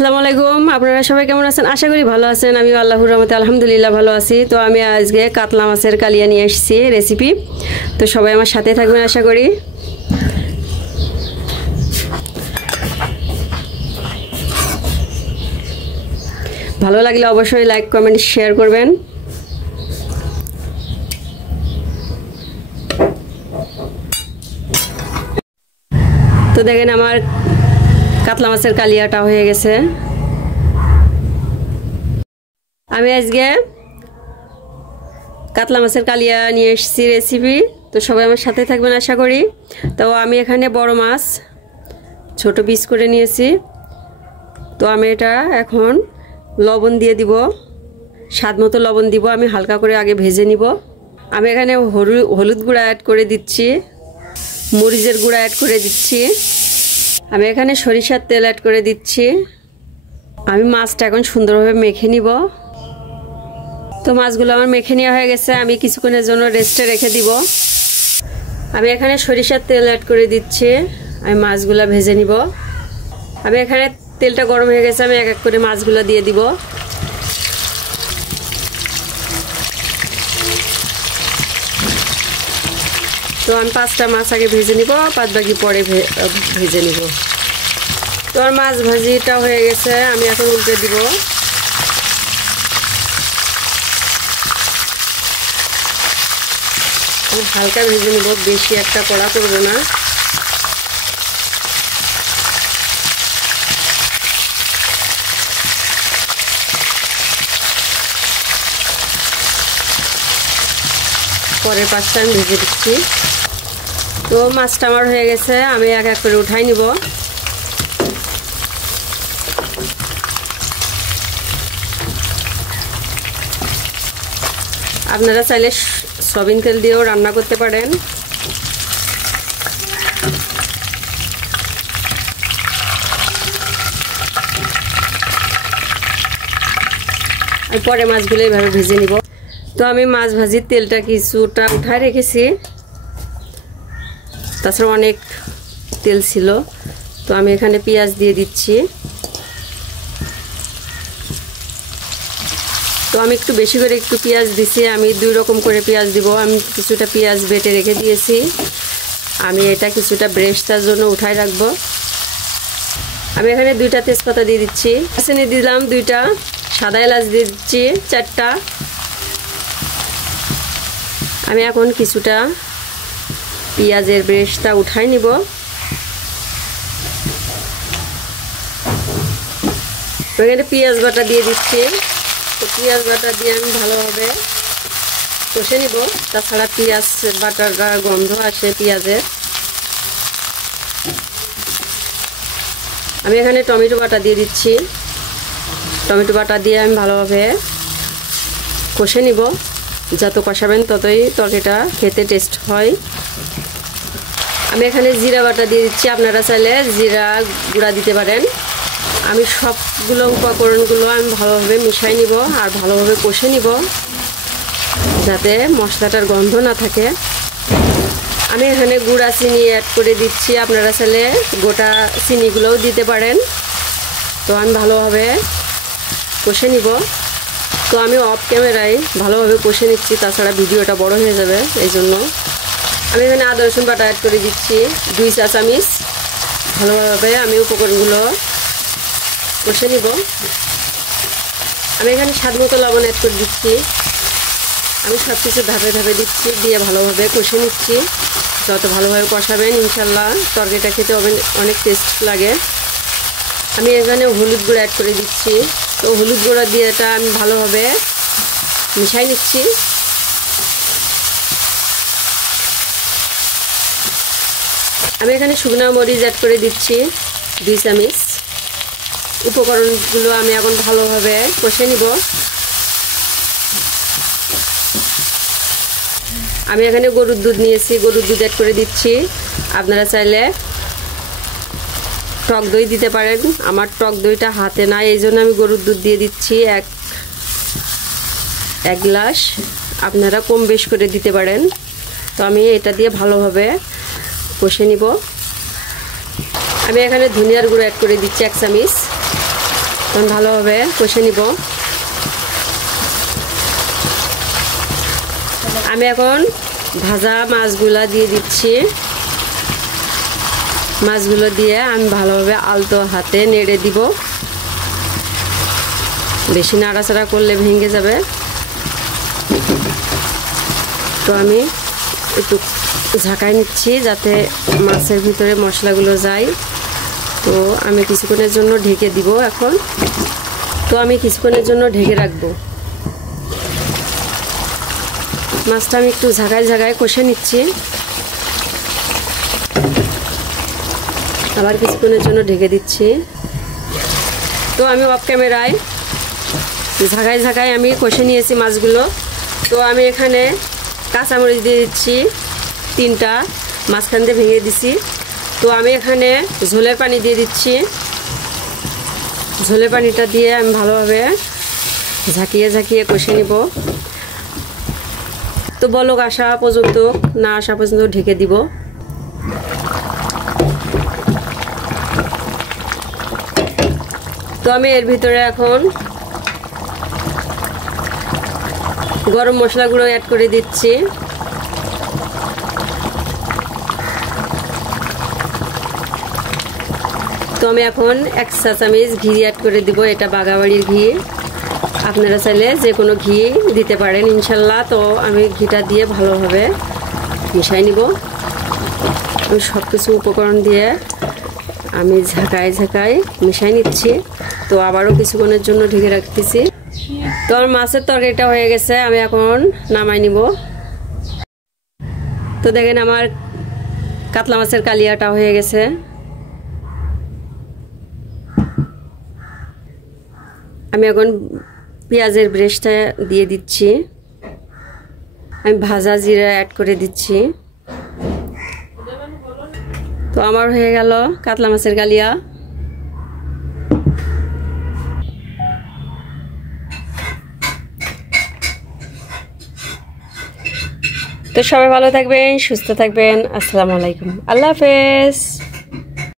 আসসালামু আলাইকুম। আপনারা সবাই কেমন আছেন? আশা করি ভালো আছেন। আমি আল্লাহর রহমতে আলহামদুলিল্লাহ ভালো আছি। তো আমি আজকে কাতলা মাছের কালিয়া নিয়ে এসেছি রেসিপি। তো সবাই আমার সাথে থাকবেন আশা করি। ভালো লাগলে অবশ্যই লাইক কমেন্ট শেয়ার করবেন। তো দেখেন আমার কাতলা মাছের কালিয়াটা হয়ে গেছে। আমি আজকে কাতলা মাছের কালিয়া নিয়ে এসেছি রেসিপি। তো সবাই আমার সাথে থাকবেন আশা করি। তো আমি এখানে বড় মাছ ছোট পিস করে নিয়েছি। তো আমি এটা এখন লবণ দিয়ে দিব, স্বাদ মতো লবণ দিব। আমি হালকা করে আগে ভেজে নিব। আমি এখানে হলুদ গুঁড়া অ্যাড করে দিচ্ছি, মরিচের গুঁড়া অ্যাড করে দিচ্ছি। আমি এখানে সরিষার তেল অ্যাড করে দিচ্ছি। আমি মাছটা এখন সুন্দরভাবে মেখে নিব। তো মাছগুলো আমার মেখে নেওয়া হয়ে গেছে। আমি কিছুক্ষণের জন্য রেস্টে রেখে দিব। আমি এখানে সরিষার তেল অ্যাড করে দিচ্ছি। আমি মাছগুলো ভেজে নিব। আমি এখানে তেলটা গরম হয়ে গেছে। আমি এক এক করে মাছগুলো দিয়ে দিব। তো আমি 5টা মাছ আগে ভেজে নিব, বাদ বাকি পরে ভেজে নিব। তো আর মাছ ভাজিটা হয়ে গেছে। আমি এখন উল্টে দিব। আমি হালকা ভেজে নিব, বেশি একটা কড়া করব না। পরের পাঁচটা আমি ভেজে দিচ্ছি। তো মাছটা আমার হয়ে গেছে। আমি এক এক করে উঠাই নিব। আপনারা চাইলে সয়াবিন তেল দিয়েও রান্না করতে পারেন। আর পরে মাছগুলো এইভাবে ভেজে নিব। তো আমি মাছ ভাজির তেলটা কিছুটা উঠায় রেখেছি, তাছাড়া অনেক তেল ছিল। তো আমি এখানে পেঁয়াজ দিয়ে দিচ্ছি। তো আমি একটু বেশি করে একটু পেঁয়াজ দিছি। আমি 2 রকম করে পেঁয়াজ দিব। আমি কিছুটা পেঁয়াজ বেটে রেখে দিয়েছি। আমি এটা কিছুটা ব্রেস্তার জন্য উঠায় রাখবো। আমি এখানে 2টা তেজপাতা দিয়ে দিচ্ছি। চিনি দিলাম 2টা, সাদা এলাচ দিয়ে দিচ্ছি 4টা। আমি এখন কিছুটা পেঁয়াজের ব্রেস্তা উঠাই নিব। এখানে পেঁয়াজ বাটা দিয়ে দিচ্ছি। তো পেঁয়াজ বাটা দিয়ে আমি ভালোভাবে কষে নিব, তাছাড়া পেঁয়াজ বাটার গন্ধ আসে পেঁয়াজের। আমি এখানে টমেটো বাটা দিয়ে দিচ্ছি। টমেটো বাটা দিয়ে আমি ভালোভাবে কষে নিব। যত কষাবেন ততই তরকারিটা খেতে টেস্ট হয়। আমি এখানে জিরা বাটা দিয়ে দিচ্ছি। আপনারা চাইলে জিরা গুঁড়া দিতে পারেন। আমি সবগুলো উপকরণগুলো আমি ভালোভাবে মিশাই নিব আর ভালোভাবে কষে নিব, যাতে মশলাটার গন্ধ না থাকে। আমি এখানে গুঁড়া চিনি অ্যাড করে দিচ্ছি। আপনারা চাইলে গোটা চিনিগুলোও দিতে পারেন। তো আমি ভালোভাবে কষে নিব। তো আমি অফ ক্যামেরায় ভালোভাবে কষে নিচ্ছি, তাছাড়া ভিডিওটা বড় হয়ে যাবে, এই জন্য। আমি এখানে আদা রসুন বাটা অ্যাড করে দিচ্ছি 2 চা চামচ। ভালোভাবে আমি উপকরণগুলো কষে নিব। আমি এখানে স্বাদ মতো লবণ অ্যাড করে দিচ্ছি। আমি সব কিছু ধাপে ধাপে দিচ্ছি, দিয়ে ভালোভাবে কষে নিচ্ছি। যত ভালোভাবে কষাবেন ইনশাল্লাহ তরকারিটা খেতে অনেক টেস্ট লাগে। আমি এখানে হলুদ গুঁড়ো অ্যাড করে দিচ্ছি। তো হলুদ গুঁড়ো দিয়ে এটা আমি ভালোভাবে মিশাই নিচ্ছি। আমি এখানে শুকনো মরিচ অ্যাড করে দিচ্ছি 2 চামচ। উপকরণগুলো আমি এখন ভালোভাবে কষে নিব। আমি এখানে গরুর দুধ নিয়েছি, গরুর দুধ অ্যাড করে দিচ্ছি। আপনারা চাইলে টক দই দিতে পারেন। আমার টক দইটা হাতে নাই, এই জন্য আমি গরুর দুধ দিয়ে দিচ্ছি 1 গ্লাস। আপনারা কম বেশ করে দিতে পারেন। তো আমি এটা দিয়ে ভালোভাবে কষে নিব। আমি এখানে ধনিয়ার গুঁড়ো অ্যাড করে দিচ্ছি 1 চামচ। তখন ভালোভাবে কষে নিব। আমি এখন ভাজা মাছগুলা দিয়ে দিচ্ছি। মাছগুলো দিয়ে আমি ভালোভাবে আলতো হাতে নেড়ে দিব। বেশি নাড়াচাড়া করলে ভেঙে যাবে। তো আমি একটু ঝাঁকাই নিচ্ছি যাতে মাছের ভিতরে মশলাগুলো যায়। তো আমি কিছুক্ষণের জন্য ঢেকে দিব এখন। তো আমি কিছুক্ষণের জন্য ঢেকে রাখবো। মাছটা আমি একটু ঝাঁকায় কষে নিচ্ছি। আবার কিছুক্ষণের জন্য ঢেকে দিচ্ছি। তো আমি অফ ক্যামেরায় ঝাঁকায় আমি কষে নিয়েছি মাছগুলো। তো আমি এখানে কাঁচামরিচ দিয়ে দিচ্ছি 3টা, মাঝখান দিয়ে ভেঙে দিছি। তো আমি এখানে ঝোলের পানি দিয়ে দিচ্ছি। ঝোলের পানিটা দিয়ে আমি ভালোভাবে ঝাঁকিয়ে কষে নিব। তো বলক আসা পর্যন্ত না আসা পর্যন্ত ঢেকে দিব। তো আমি এর ভিতরে এখন গরম মশলাগুলো অ্যাড করে দিচ্ছি। তো আমি এখন 1 চা চামচ ঘি অ্যাড করে দিব। এটা বাগাবাড়ির ঘি, আপনারা চাইলে যে কোনো ঘি দিতে পারেন ইনশাল্লাহ। তো আমি ঘিটা দিয়ে ভালোভাবে মিশাই নিব। আমি সব কিছু উপকরণ দিয়ে আমি ঝাঁকায় মিশাই নিচ্ছি। তো আবারও কিছুক্ষণের জন্য ঢেকে রাখতেছি। তো আমার মাছের তরকারিটা হয়ে গেছে, আমি এখন নামাই নিব। তো দেখেন আমার কাতলা মাছের কালিয়াটা হয়ে গেছে। আমি এখন পেঁয়াজের ব্রেস্টটা দিয়ে দিচ্ছি। আমি ভাজা জিরা অ্যাড করে দিচ্ছি। তো আমার হয়ে গেল কাতলা মাছের কালিয়া। তো সবাই ভালো থাকবেন, সুস্থ থাকবেন। আসসালামু আলাইকুম, আল্লাহ হাফেজ।